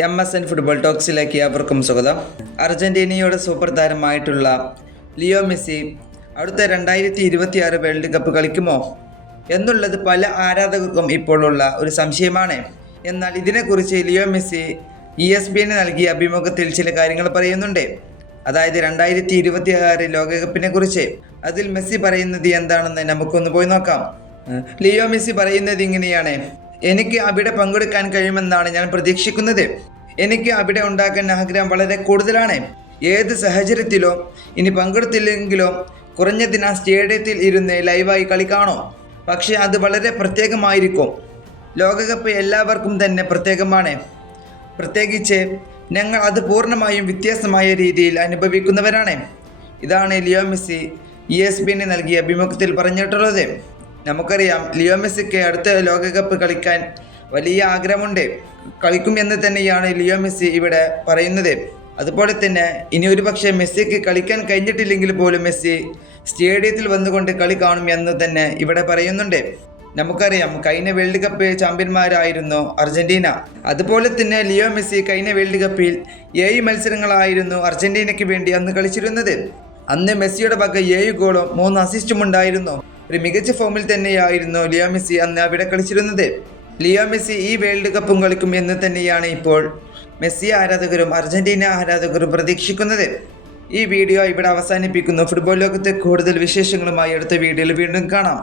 MSN football ടോക്സിലേക്ക് അവർക്കും സ്വാഗതം. അർജന്റീനയുടെ സൂപ്പർ താരമായിട്ടുള്ള ലിയോ മെസ്സി അടുത്ത 2026 വേൾഡ് കപ്പ് കളിക്കുമോ എന്നുള്ളത് പല ആരാധകർക്കും ഇപ്പോഴുള്ള ഒരു സംശയമാണ്. എന്നാൽ ഇതിനെക്കുറിച്ച് ലിയോ മെസ്സി ESPN നൽകിയ അഭിമുഖത്തിൽ ചില കാര്യങ്ങൾ പറയുന്നുണ്ട്. അതായത് 2026 ലോകകപ്പിനെ കുറിച്ച്. അതിൽ മെസ്സി പറയുന്നത് എന്താണെന്ന് നമുക്കൊന്ന് പോയി നോക്കാം. ലിയോ മെസ്സി പറയുന്നത് ഇങ്ങനെയാണ്: എനിക്ക് അവിടെ പങ്കെടുക്കാൻ കഴിയുമെന്നാണ് ഞാൻ പ്രതീക്ഷിക്കുന്നത്. എനിക്ക് അവിടെ ഉണ്ടാക്കാൻ ആഗ്രഹം വളരെ കൂടുതലാണ്. ഏത് സാഹചര്യത്തിലോ ഇനി പങ്കെടുത്തില്ലെങ്കിലോ കുറഞ്ഞതിന് ആ സ്റ്റേഡിയത്തിൽ ഇരുന്ന് ലൈവായി കളി കാണും. പക്ഷേ അത് വളരെ പ്രത്യേകമായിരിക്കും. ലോകകപ്പ് എല്ലാവർക്കും തന്നെ പ്രത്യേകമാണ്. പ്രത്യേകിച്ച് ഞങ്ങൾ അത് പൂർണ്ണമായും വ്യത്യസ്തമായ രീതിയിൽ അനുഭവിക്കുന്നവരാണ്. ഇതാണ് ലിയോ മെസ്സി ESPN നൽകിയ അഭിമുഖത്തിൽ പറഞ്ഞിട്ടുള്ളത്. നമുക്കറിയാം, ലിയോ മെസ്സിക്ക് അടുത്ത ലോകകപ്പ് കളിക്കാൻ വലിയ ആഗ്രഹമുണ്ട്. കളിക്കും എന്ന് തന്നെയാണ് ലിയോ മെസ്സി ഇവിടെ പറയുന്നത്. അതുപോലെ തന്നെ ഇനി ഒരു പക്ഷേ മെസ്സിക്ക് കളിക്കാൻ കഴിഞ്ഞിട്ടില്ലെങ്കിൽ പോലും മെസ്സി സ്റ്റേഡിയത്തിൽ വന്നുകൊണ്ട് കളി കാണും എന്ന് തന്നെ ഇവിടെ പറയുന്നുണ്ട്. നമുക്കറിയാം, കഴിഞ്ഞ വേൾഡ് കപ്പ് ചാമ്പ്യന്മാരായിരുന്നു അർജന്റീന. അതുപോലെ തന്നെ ലിയോ മെസ്സി കഴിഞ്ഞ വേൾഡ് കപ്പിൽ 7 മത്സരങ്ങളായിരുന്നു അർജന്റീനയ്ക്ക് വേണ്ടി അന്ന് കളിച്ചിരുന്നത്. അന്ന് മെസ്സിയുടെ വക 7 ഗോളും 3 അസിസ്റ്റും ഉണ്ടായിരുന്നു. ഒരു മികച്ച ഫോമിൽ തന്നെയായിരുന്നു ലിയോ മെസ്സി അന്ന് അവിടെ കളിച്ചിരുന്നത്. ലിയോ മെസ്സി ഈ വേൾഡ് കപ്പും കളിക്കും എന്ന് തന്നെയാണ് ഇപ്പോൾ മെസ്സി ആരാധകരും അർജന്റീന ആരാധകരും പ്രതീക്ഷിക്കുന്നത്. ഈ വീഡിയോ ഇവിടെ അവസാനിപ്പിക്കുന്നു. ഫുട്ബോൾ ലോകത്തെ കൂടുതൽ വിശേഷങ്ങളുമായി അടുത്ത വീഡിയോയിൽ വീണ്ടും കാണാം.